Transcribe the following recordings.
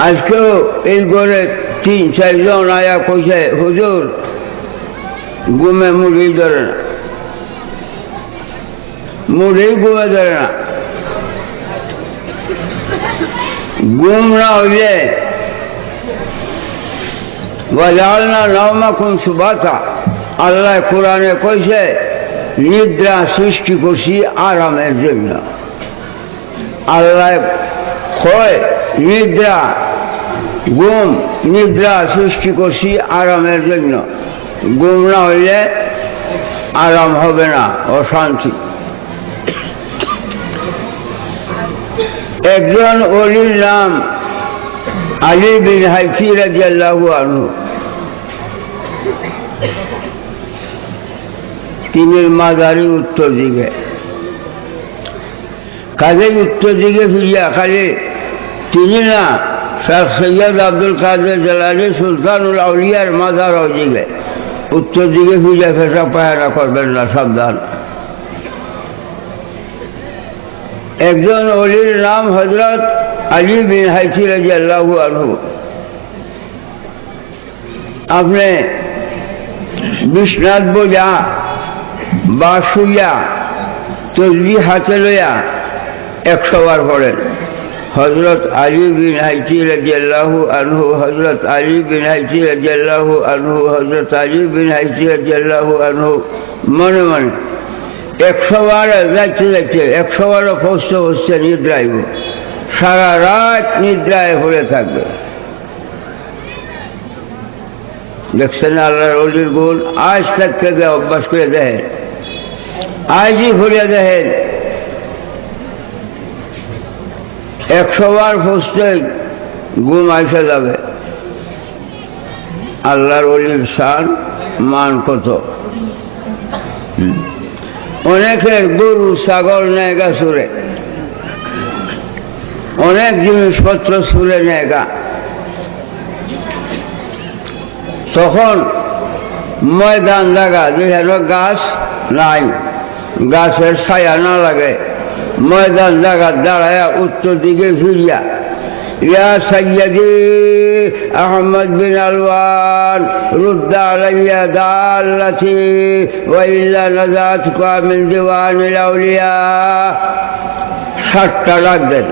আজকেও এই ঘরে তিন, চারজন আয়া কইছে, হুজুর, ঘুমে মুড়ি ধরে না। মুড়ি ঘুমে ধরে না। ঘুম না হইলে বাজালনা নওমাকুম সুবাতা। আল্লাহ কোরআনে কইছে, নিদ্রা সৃষ্টি করছি আরামের জন্য। আল্লাহ কয়, নিদ্রা ঘুম, নিদ্রা সৃষ্টি করছি আরামের জন্য। ঘুম না হইলে আরাম হবে না, অশান্তি। একজন অলির নাম আলী বিন হাইফি রাজিয়াল্লাহু আনহু। তিনের মাদারি উত্তর দিকে। কাজের উত্তর দিকে ফিরিয়া খালি তিনি না শেখ সৈয়দ আব্দুল কাদের জালালি সুলতানুল আউলিয়ার মাদার দিকে উত্তর দিকে ফিরিয়া ফেসা পায়রা করবেন না, সাবধান। একজন অলির নাম হজরত আলী বিন হাইফি রাজি আল্লাহ আনহু। আপনি বিশ্বনাথ বোঝা বা শুইয়া তসবি হাতে লইয়া একশো বার পড়েন। হজরত আলী বিন হাইতি রাজিয়াল্লাহু আনহু হজরত আলী বিন হাইতি রাজিয়াল্লাহু আনহু হজরত আলী বিন হাইতি রাজিয়াল্লাহু আনহু মনে মনে একশো বার যাইতে যাইতে একশো বারও পৌঁছতে পৌঁছতে নিদ্রাইব সারা রাত নিদ্রায় পড়ে থাকবে দেখছেন আল্লাহর অলির গুণ আজ তার থেকে অভ্যাস করে দেখেন আজই ঘুরে দেখেন একশো বার ফুসতে ঘুম আসে যাবে। আল্লাহর অলির সার মান কত? অনেকের গরু, ছাগল নেগা সুরে। অনেক জিনিসপত্র সুরে নেগা তখন ময়দান জায়গা যেখানে গাছ নাই, গাছের ছায়া না লাগে। ময়দান জায়গা দাঁড়ায় উত্তর দিকে ফিরিয়া ইয়া সৈয়দি আহমদ বিন আলওয়ান রুদ্দ আলাইয়া দাল্লাতি ওয়াইল্লা নাজাতুকা মিন দিওয়ানিল আউলিয়া। সাতটা ডাক দেন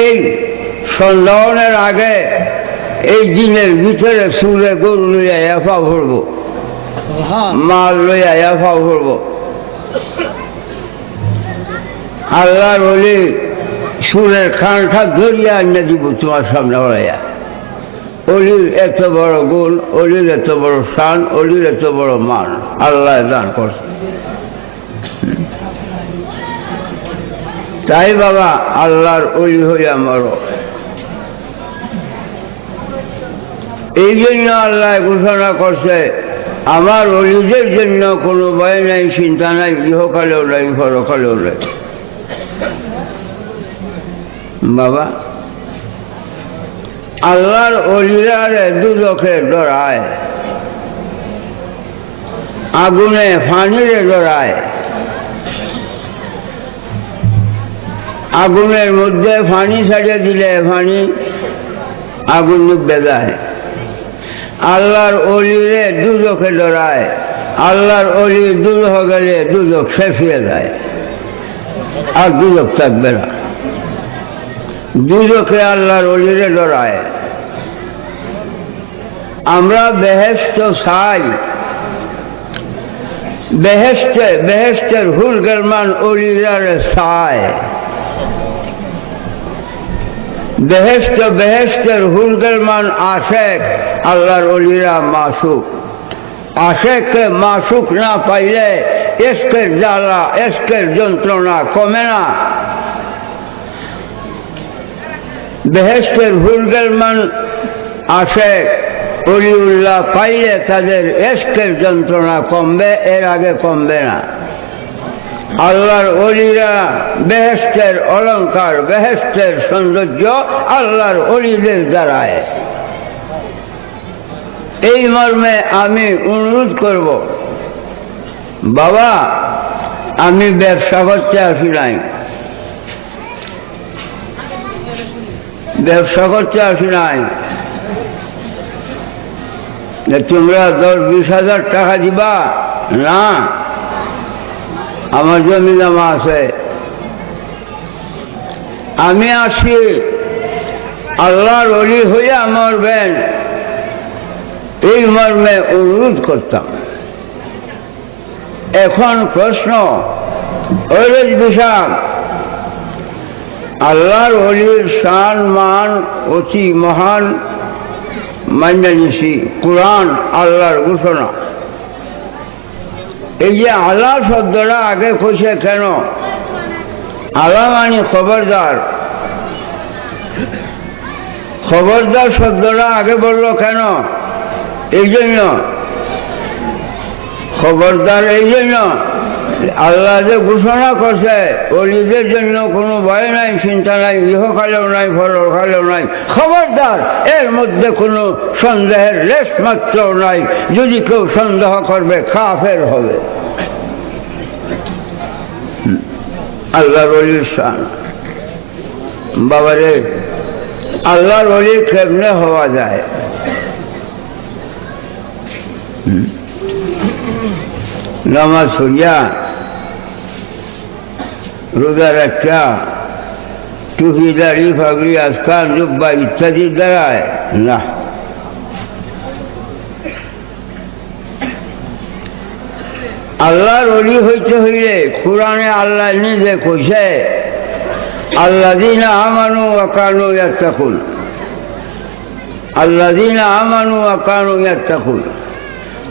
এই সন্ধ্যাবনের আগে এই দিনের ভিতরে সুরে গরু লইয়া এফা ভরব মাল লইয়া এফা ভরব। আল্লাহ বলি, সুরের খানটা ধরিয়া আনিয়ে দিব তোমার সামনে ওড়াইয়া অলির এত বড় গুণ, অলির এত বড় শান, অলির এত বড় মান, আল্লাহ দান করছে। তাই বাবা, আল্লাহর অলি হইয়া মরো। এই জন্য আল্লাহ ঘোষণা করছে আমার অলিদের জন্য কোনো ভয় নাই, চিন্তা নাই, ইহকালেও নাই, পরকালেও নাই। বাবা, আল্লাহর অলিরারে দুদকে ডরায়। আগুনে, ফানিরে ডরায়। আগুনের মধ্যে ফানি ছাড়িয়ে দিলে ফানি, আগুন নিবে যায়। আল্লাহর অলিরে দুজকে ডরায় আল্লাহর অলি দুজহ গেলে দুজক শেফিয়ে যায়। আর দুজক থাকবে না। দুজকে আল্লাহর অলিরে ডরায় আমরা বেহেস্ত চাই। বেহেস্তে বেহেস্তের হুল গেলমান অলিরারে চায় বেহেস্ত বেহেস্তের হুলগেলমান আশেক, আল্লাহর অলিরা মাসুক। আশেককে মাসুক না পাইলে এসকের জ্বালা এসকের যন্ত্রণা কমে না। বেহেস্তের হুলগেলমান আশেক, অলিউল্লাহ পাইলে তাদের এসকের যন্ত্রণা কমবে, এর আগে কমবে না। আল্লাহর অলিরা বেহেস্তের অলঙ্কার বেহেস্তের সৌন্দর্য আল্লাহর অলিদের দ্বারায়। এই মর্মে আমি অনুরোধ করব, বাবা, আমি ব্যবসা করতে আসি নাই। ব্যবসা করতে আসি নাই। তোমরা দশ বিশ হাজার টাকা দিবা? না। আমার জমি জমা আছে। আমি আসি, আল্লাহর অলি হইয়া মরবেন। এই মর্মে অনুরোধ করতাম। এখন প্রশ্ন ঐরজ বিষাম আল্লাহর অলির শান, মান অতি মহান মান্যানিসি কোরআন আল্লাহর ঘোষণা। এই যে আল্লাহ শব্দটা আগে কইছে কেন? আল্লাহ মানে খবরদার। খবরদার শব্দটা আগে বলল কেন? এই জন্য। খবরদার এই জন্য। আল্লাহ যে ঘোষণা করছে অলিদের জন্য কোনো ভয় নাই, চিন্তা নাই, ইহকালেও নাই, পরকালেও নাই খবরদার, এর মধ্যে কোনো সন্দেহের লেশ মাত্র নাই যদি কেউ সন্দেহ করবে, কাফের হবে। আল্লাহর অলির শান বাবারে, আল্লাহর অলি কেমনে হওয়া যায়। নামাজ পড়িয়া রোজা রাখা টুপি ফাগড়ি আজকাল জুব্বা ইত্যাদির দ্বারায়। না। আল্লাহর অলি হইতে হইলে কোরআনে আল্লাহ নিজে কইছে আল্লাহ দিন আমানু আকানু ইয়াত্তাকুন। আল্লাহ দিন আমানু আকানু ইয়াত্তাকুন।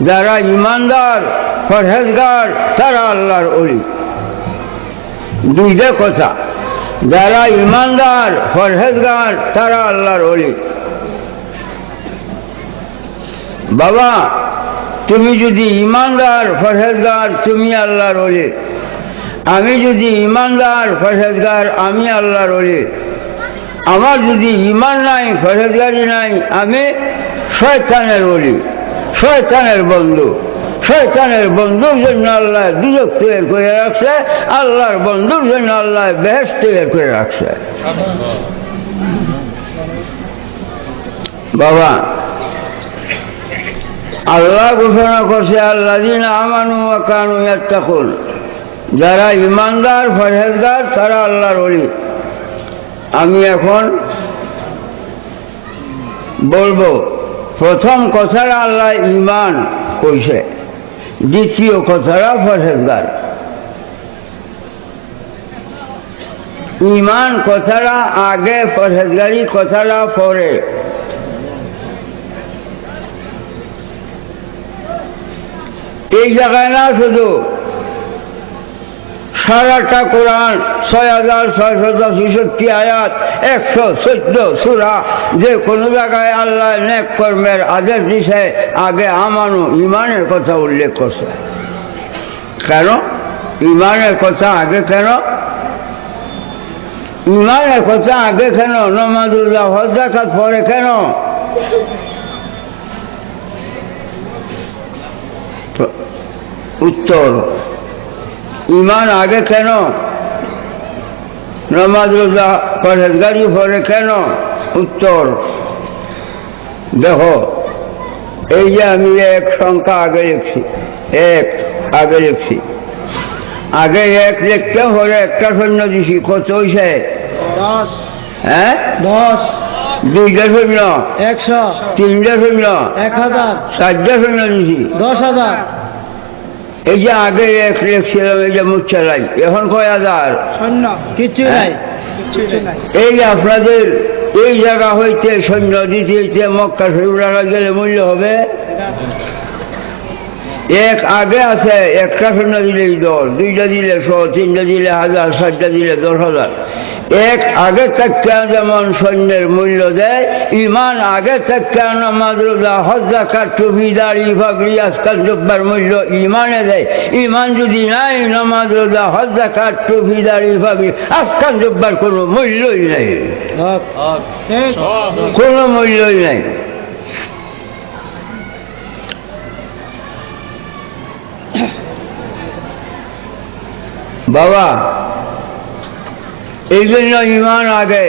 যারা ইমানদার পরহেজগার, তারা আল্লাহর অলি দুইটা কথা। যারা ইমানদার, পরহেজগার, তারা আল্লাহর অলি বাবা, তুমি যদি ইমানদার, পরহেজগার, তুমি আল্লাহর অলি আমি যদি ইমানদার, পরহেজগার, আমি আল্লাহর অলি আমার যদি ইমান নাই, পরহেজগারি নাই, আমি শয়তানের অলি শয়তানের বন্ধু। শয়তানের বন্ধুর জন্য আল্লাহ দুজক তৈরি করে রাখছে, আল্লাহর বন্ধুর জন্য আল্লাহ বেহেস তৈরি করে রাখছে। বাবা, আল্লাহ ঘোষণা করছে আল্লাহ দিন আমানু কানু ইয়াত্তাকুন। যারা ইমানদার ফরহেজগার তারা আল্লাহর অলি আমি এখন বলব, প্রথম কথাটা আল্লাহ ইমান কইছে। দ্বিতীয় কথাটা ফসেদগার ইমান কথাটা আগে ফসেদগারি কথাটা পরে। এই জায়গায় না শুধু সারাটা কোরআন ছয় হাজার ছয়শত ছেষট্টি আয়াত, একশো চোদ্দ সুরা, যে কোনো জায়গায় আল্লাহ নেক কর্মের আদেশ দিছে, আগে আমানু ইমানের কথা উল্লেখ করছে। কেন? ইমানের কথা আগে কেন? ইমানের কথা আগে কেন? নমাজুল্লাহ হজাকাত পরে কেন? উত্তর ইমান আগে কেন? নমাজ রোজা পরেজগারি পরে কেন? উত্তর দেখো এই যে আমি এক সংখ্যা আগে লিখছি এক আগে লিখছি আগে এক লিখতে হলে একটা সৈন্য দিছি কত হয়েছে হ্যাঁ? দশ। দুইটা সৈন্য? একশো। তিনটা সৈন্য? এক হাজার। চারটা সৈন্য দিছি? দশ হাজার। এই যে আগে এক এই যে মুখ চালাই এখন কয় হাজার? শূন্য কিচ্ছু হ্যাঁ। নাই এই আপনাদের এই জায়গা হইতে সৈন্য দিতে হইতে মক্কা শরীফরা গেলে মূল্য হবে? এক আগে আছে একটা সৈন্য দিলেই দশ দুইটা দিলে শ তিনটা দিলে হাজার সাতটা দিলে দশ হাজার। এক আগে থেকে যেমন সৈন্যের মূল্য দেয়, ইমান আগে থেকে নামাজ রোজা হজ্জা কাটুবি দাড়ি ফাগড়ি আজকাল জব্বার মূল্য ইমানে দেয়। ইমান যদি নাই নামাজ রোজা হজ্জা কাটুবি দাড়ি ফাগড়ি আজকাল জব্বার কোনো মূল্যই নেই। কোনো মূল্যই নেই। বাবা এই জন্য ইমান আগে।